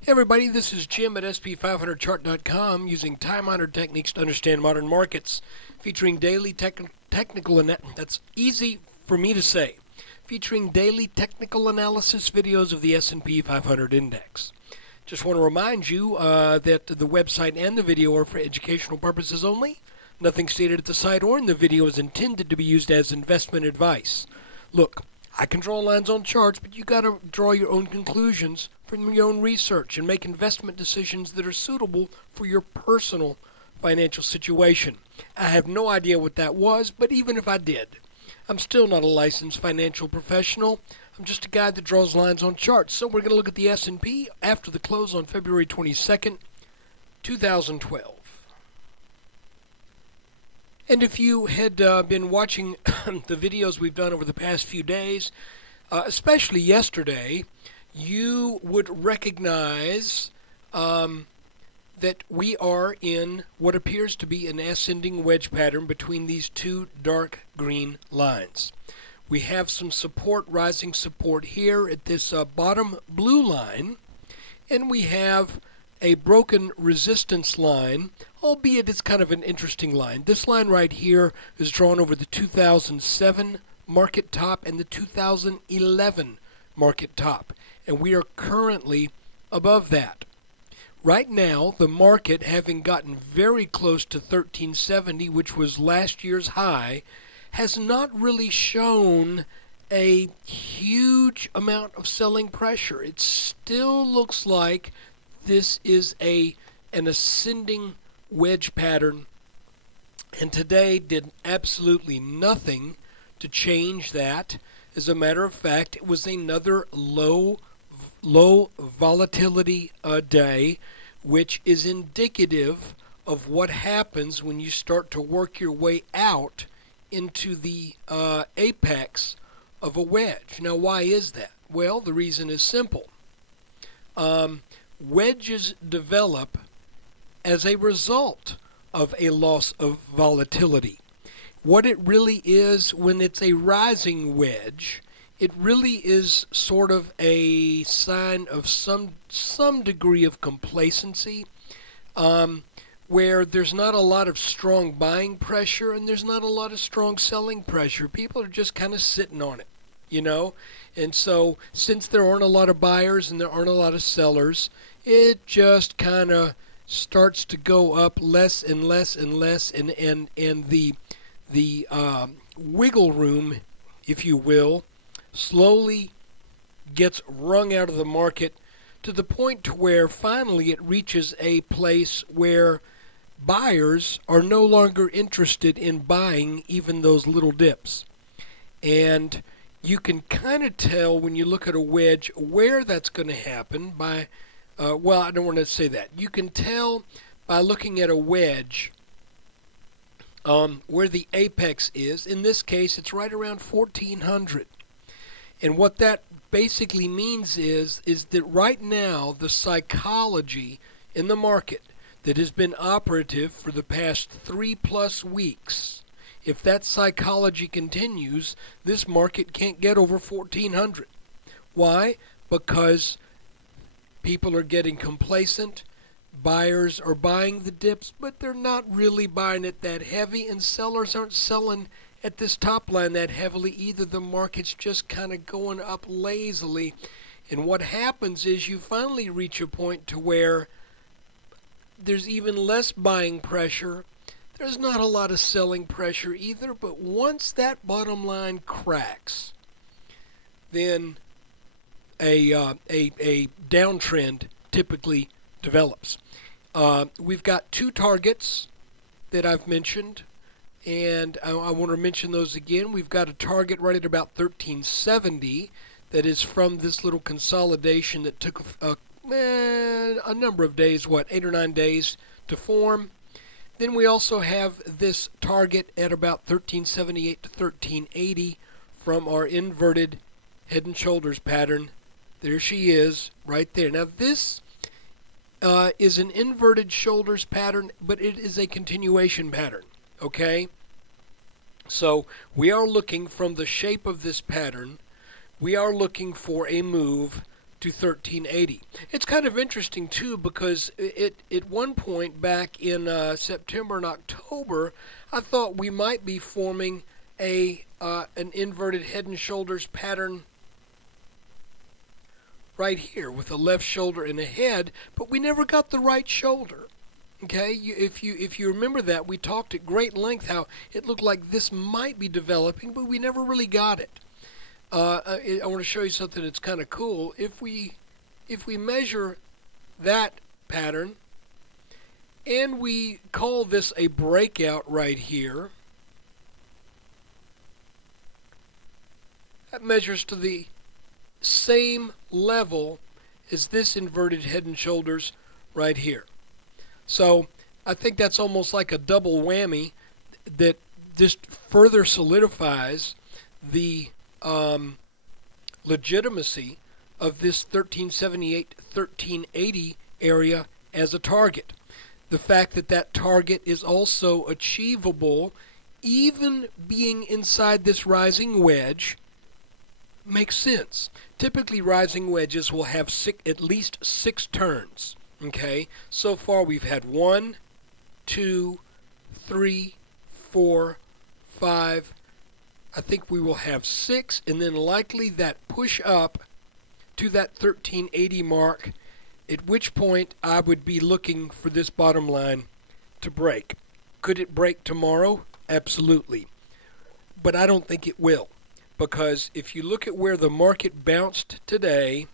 Hey everybody, this is Jim at SP500chart.com using time-honored techniques to understand modern markets, featuring daily technical that's easy for me to say, featuring daily technical analysis videos of the S&P 500 index. Just want to remind you that the website and the video are for educational purposes only. Nothing stated at the site or in the video is intended to be used as investment advice. Look, I can draw lines on charts, but you got to draw your own conclusions from your own research and make investment decisions that are suitable for your personal financial situation. I have no idea what that was, but even if I did, I'm still not a licensed financial professional. I'm just a guy that draws lines on charts. So we're going to look at the S&P after the close on February 22nd, 2012. And if you had been watching the videos we've done over the past few days, especially yesterday, you would recognize that we are in what appears to be an ascending wedge pattern between these two dark green lines. We have some support, rising support here at this bottom blue line, and we have a broken resistance line, albeit it's kind of an interesting line. This line right here is drawn over the 2007 market top and the 2011 market top, and we are currently above that. Right now, the market, having gotten very close to 1370, which was last year's high, has not really shown a huge amount of selling pressure. It still looks like this is an ascending wedge pattern, and today did absolutely nothing to change that. As a matter of fact, it was another low volatility day, which is indicative of what happens when you start to work your way out into the apex of a wedge. Now, why is that? Well, the reason is simple. Wedges develop as a result of a loss of volatility. What it really is when it's a rising wedge, it really is sort of a sign of some degree of complacency, where there's not a lot of strong buying pressure and there's not a lot of strong selling pressure. People are just kind of sitting on it, you know? And so since there aren't a lot of buyers and there aren't a lot of sellers, it just kind of starts to go up less and less and less, and the wiggle room, if you will, slowly gets wrung out of the market to the point to where finally it reaches a place where buyers are no longer interested in buying even those little dips. And you can kind of tell when you look at a wedge where that's going to happen by, well, I don't want to say that. You can tell by looking at a wedge where the apex is. In this case, it's right around 1400. And what that basically means is that right now the psychology in the market that has been operative for the past 3+ weeks, if that psychology continues, this market can't get over 1400. Why? Because people are getting complacent. Buyers are buying the dips, but they're not really buying it that heavy, and sellers aren't selling at this top line that heavily either. The market's just kind of going up lazily. And what happens is you finally reach a point to where there's even less buying pressure. There's not a lot of selling pressure either, but once that bottom line cracks, then a downtrend typically develops. We've got two targets that I've mentioned, and I want to mention those again. We've got a target right at about 1370 that is from this little consolidation that took a number of days, 8 or 9 days to form. Then we also have this target at about 1378 to 1380 from our inverted head and shoulders pattern. There she is, right there. Now this is an inverted shoulders pattern, but it is a continuation pattern, okay? So we are looking from the shape of this pattern, we are looking for a move to 1380. It's kind of interesting too because at one point back in September and October, I thought we might be forming an inverted head and shoulders pattern right here with a left shoulder and a head, but we never got the right shoulder. Okay, if you remember that, we talked at great length how it looked like this might be developing, but we never really got it. I want to show you something that's kind of cool. If we measure that pattern and we call this a breakout right here, that measures to the same level as this inverted head and shoulders right here. So I think that's almost like a double whammy that just further solidifies the legitimacy of this 1378, 1380 area as a target. The fact that that target is also achievable even being inside this rising wedge makes sense. Typically rising wedges will have at least 6 turns. Okay, so far we've had 1, 2, 3, 4, 5. I think we will have 6, and then likely that push up to that 1380 mark, at which point I would be looking for this bottom line to break. Could it break tomorrow? Absolutely. But I don't think it will, because if you look at where the market bounced today,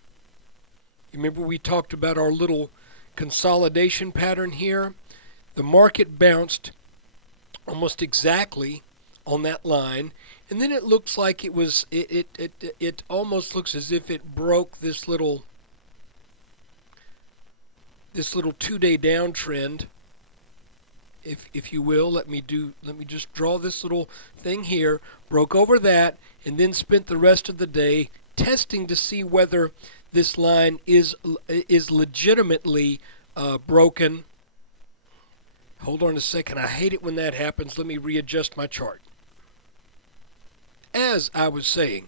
remember we talked about our little consolidation pattern here? The market bounced almost exactly on that line, and then it looks like it almost looks as if it broke this little 2-day downtrend, if you will. Let me just draw this little thing here. Broke over that and then spent the rest of the day testing to see whether this line is legitimately broken. Hold on a second. I hate it when that happens. Let me readjust my chart. As I was saying,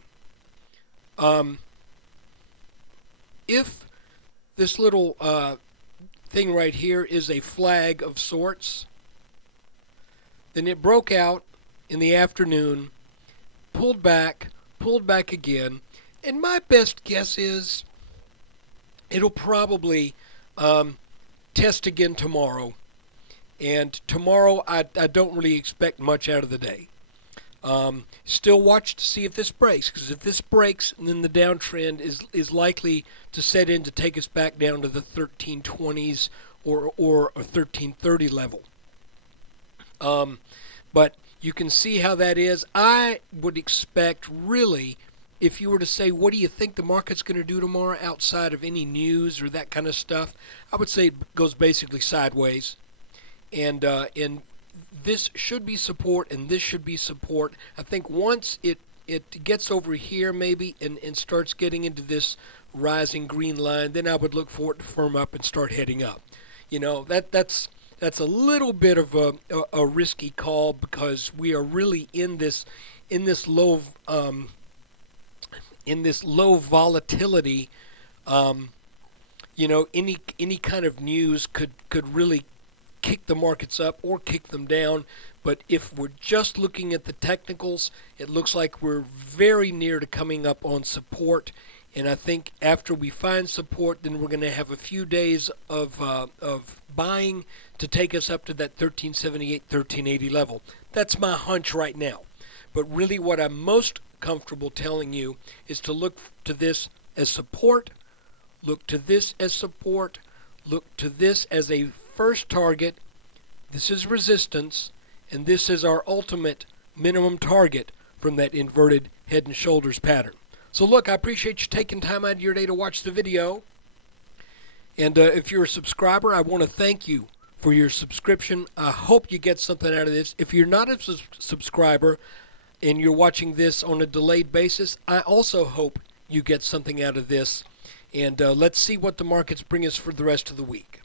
if this little thing right here is a flag of sorts, then it broke out in the afternoon, pulled back again, and my best guess is it'll probably test again tomorrow. And tomorrow I don't really expect much out of the day. Still watch to see if this breaks, because if this breaks, then the downtrend is likely to set in to take us back down to the 1320s or a 1330 level. But you can see how that is. I would expect, really, if you were to say, what do you think the market's going to do tomorrow outside of any news or that kind of stuff, I would say it goes basically sideways. And this should be support, and this should be support. I think once it gets over here maybe and starts getting into this rising green line, then I would look for it to firm up and start heading up. You know, that's a little bit of a risky call, because we are really in this low volatility. You know, any kind of news could really kick the markets up or kick them down. But if we're just looking at the technicals, it looks like we're very near to coming up on support. And I think after we find support, then we're going to have a few days of buying to take us up to that 1378, 1380 level. That's my hunch right now. But really what I'm most comfortable telling you is to look to this as support, look to this as support, look to this as a first target. This is resistance, and this is our ultimate minimum target from that inverted head and shoulders pattern. So look, I appreciate you taking time out of your day to watch the video. And if you're a subscriber, I want to thank you for your subscription. I hope you get something out of this. If you're not a subscriber and you're watching this on a delayed basis, I also hope you get something out of this. And let's see what the markets bring us for the rest of the week.